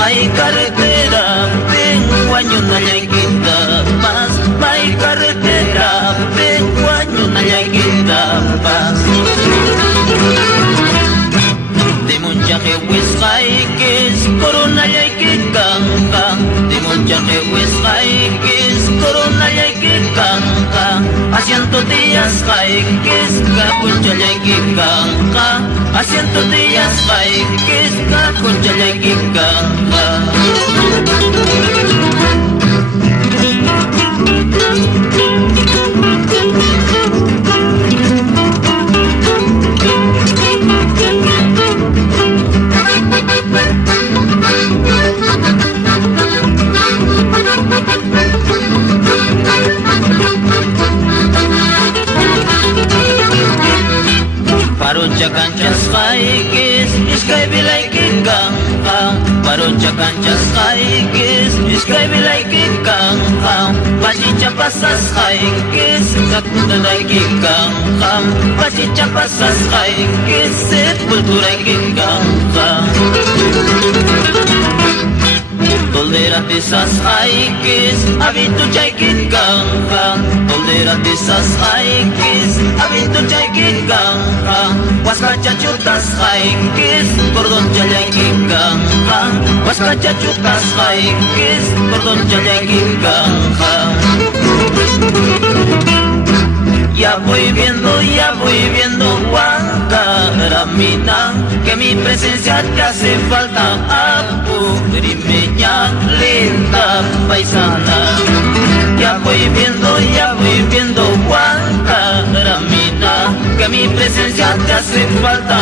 May carretera, penguaño na llaykita pas. May carretera, penguaño na llaykita pas. Timunchaje wisqaykis, corona llaykikanga. Timunchaje wisqaykis, corona llaykikanga. A 100 días qaykis, kapuncha llaykikanga. A 100 días qaykis, kapuncha llaykikanga. Parucha canchas qaykis, iskay bilaykikanga. Parucha canchas qaykis, iskay bilaykikanga. Pachicha pasas qaykis, kakutanaykikanga. Pachicha pasas qaykis, sepulturaykikanga. Toldera tisas qaykis, abitu chaykikanga. Toldera tisas qaykis, abitu chaykikanga. Waskachachutas qaykis, cordon challaykikanga. Waskachachutas qaykis, cordon challaykikanga. Ya voy viendo, Huancaramina, que mi presencia te hace falta. Apurimeña, linda paisana. Ya voy viendo, Huancaramina, que mi presencia te hace falta.